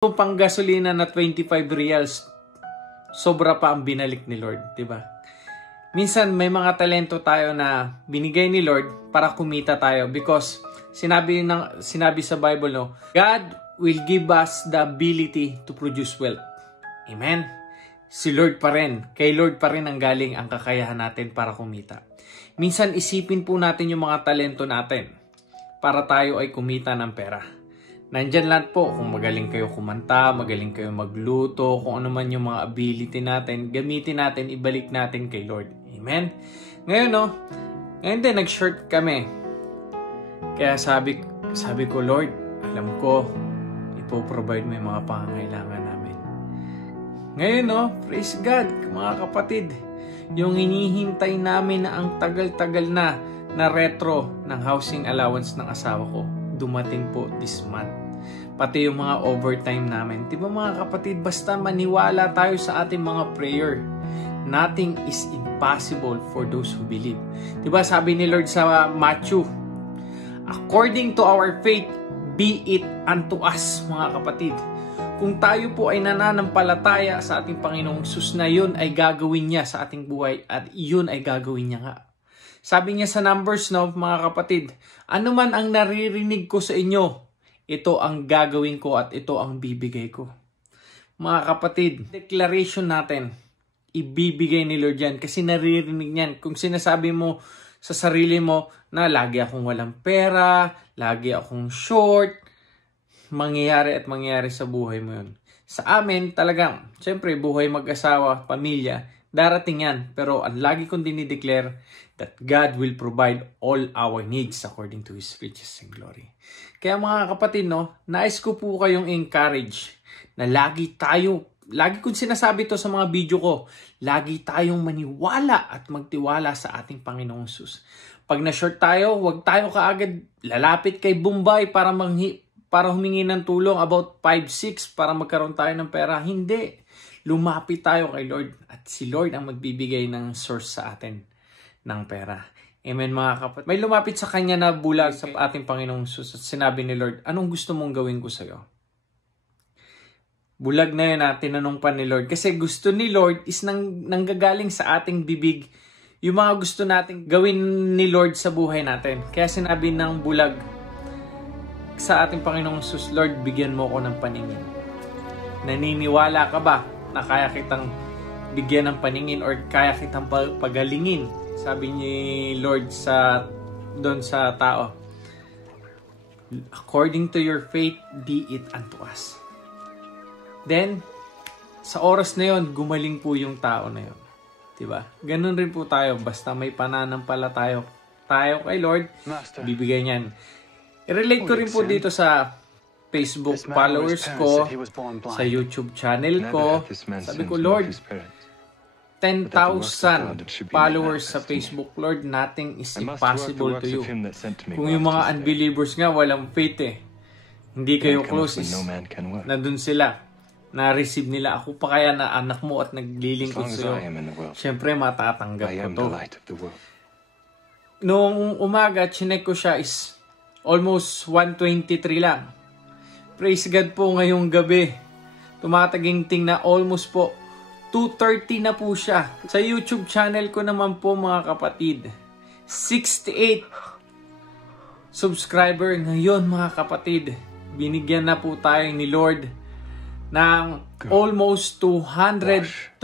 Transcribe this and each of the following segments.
Yung pang gasolina na 25 reals, sobra pa ang binalik ni Lord, di ba? Minsan may mga talento tayo na binigay ni Lord para kumita tayo because sinabi sa Bible, no, God will give us the ability to produce wealth. Amen. Si Lord pa rin, kay Lord pa rin ang galing ang kakayahan natin para kumita. Minsan isipin po natin yung mga talento natin para tayo ay kumita ng pera. Nandyan lang po kung magaling kayo kumanta, magaling kayo magluto, kung ano man yung mga ability natin, gamitin natin, ibalik natin kay Lord. Amen? Ngayon, no, ngayon din nag-short kami. Kaya sabi ko, Lord, alam ko, ipoprovide mo yung mga pangangailangan namin. Ngayon, no, praise God, mga kapatid, yung hinihintay namin na ang tagal-tagal na retro ng housing allowance ng asawa ko, dumating po this month. Pati yung mga overtime namin. Diba mga kapatid, basta maniwala tayo sa ating mga prayer. Nothing is impossible for those who believe. Diba sabi ni Lord sa Matthew, according to our faith, be it unto us, mga kapatid. Kung tayo po ay nananampalataya sa ating Panginoong Hesus na yun ay gagawin niya sa ating buhay at yun ay gagawin niya nga. Sabi niya sa Numbers, no, mga kapatid, ano man ang naririnig ko sa inyo, ito ang gagawin ko at ito ang bibigay ko. Mga kapatid, declaration natin, ibibigay ni Lord yan kasi naririnig niyan. Kung sinasabi mo sa sarili mo na lagi akong walang pera, lagi akong short, mangyayari at mangyayari sa buhay mo yun. Sa amin talagang, syempre buhay mag-asawa, pamilya, darating yan. Pero ang lagi kong dinideclare that God will provide all our needs according to His riches and glory. Kaya mga kapatid, no, nais ko po kayong encourage na lagi kong sinasabi to sa mga video ko, lagi tayong maniwala at magtiwala sa ating Panginoong Hesus. Pag na-short tayo, huwag tayo kaagad lalapit kay Bombay para humingi ng tulong about 5-6 para magkaroon tayo ng pera. Hindi. Lumapit tayo kay Lord at si Lord ang magbibigay ng source sa atin ng pera. Amen mga kapatid. May lumapit sa kanya na bulag sa ating Panginoong Hesus at sinabi ni Lord, anong gusto mong gawin ko sa'yo? Bulag na yun na tinanong pa ni Lord. Kasi gusto ni Lord is nanggagaling sa ating bibig yung mga gusto nating gawin ni Lord sa buhay natin. Kaya sinabi ng bulag sa ating Panginoong Hesus, Lord, bigyan mo ako ng paningin. Naniniwala ka ba na kaya kitang bigyan ng paningin or kaya kitang pagalingin? Sabi ni Lord doon sa tao, according to your faith, be it unto us. Then, sa oras na yon, gumaling po yung tao na yon. Diba? Ganun rin po tayo. Basta may pananampalataya tayo kay Lord, bibigay niyan. I-relate ko rin po dito sa Facebook followers ko, sa YouTube channel ko. Sabi ko, Lord, 10,000 followers sa Facebook, Lord, nothing is impossible to you. Kung yung mga unbelievers nga, walang faith eh. Hindi kayo close, nandun sila. Na-receive nila ako pa kaya na anak mo at naglilingkod sa'yo. Siyempre, matatanggap ko to. Noong umaga, chinek ko siya is almost 123 lang. Praise God po ngayong gabi. Tumataginting na almost po 230 na po siya. Sa YouTube channel ko naman po mga kapatid, 68 subscriber ngayon mga kapatid. Binigyan na po tayo ni Lord ng almost 230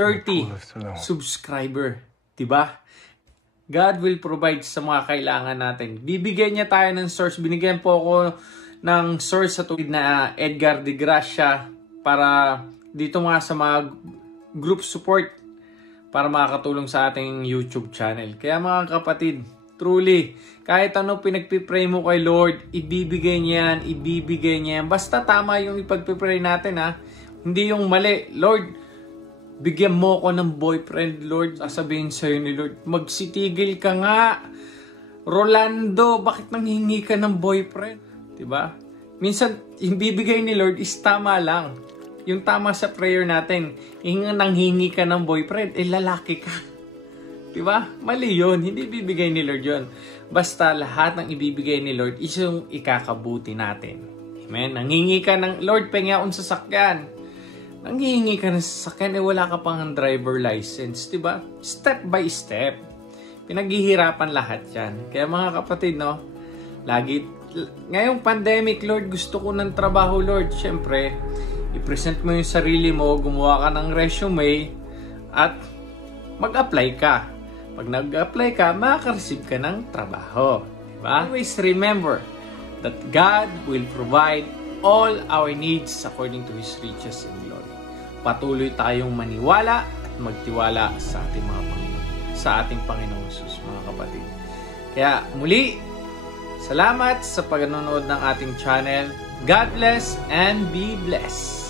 subscriber. Diba? God will provide sa mga kailangan natin. Bibigyan niya tayo ng source. Binigyan po ako ng source sa tugid na Edgar de Gracia para dito mga sa mga group support para makakatulong sa ating YouTube channel. Kaya mga kapatid, truly, kahit ano pinagpipray mo kay Lord, ibibigay niya yan. Basta tama yung ipagpipray natin ha. Hindi yung mali. Lord, bigyan mo ko ng boyfriend, Lord. Sasabihin sa'yo ni Lord, magsitigil ka nga. Rolando, bakit nanghingi ka ng boyfriend? Diba? Minsan, yung bibigay ni Lord is tama lang. Yung tama sa prayer natin, yung nanghingi ka ng boyfriend, lalaki ka. Diba? Mali yun. Hindi bibigay ni Lord yun. Basta lahat ng ibibigay ni Lord is yung ikakabuti natin. Amen. Nangingi ka ng, Lord, pengi akong sasakyan. Nangihingi ka ng sasakyan, wala ka pang driver license, diba? Step by step. Pinaghihirapan lahat yan. Kaya mga kapatid, no, ngayong pandemic, Lord, gusto ko ng trabaho, Lord. Siyempre, i-present mo yung sarili mo, gumawa ka ng resume, at mag-apply ka. Pag nag-apply ka, makaka-receive ka ng trabaho. Diba? Always remember that God will provide all our needs according to His riches and glory. Patuloy tayong maniwala at magtiwala sa ating mga Panginoon, sa ating Panginoong Jesus, mga kapatid. Kaya muli, salamat sa panonood ng ating channel. God bless and be blessed.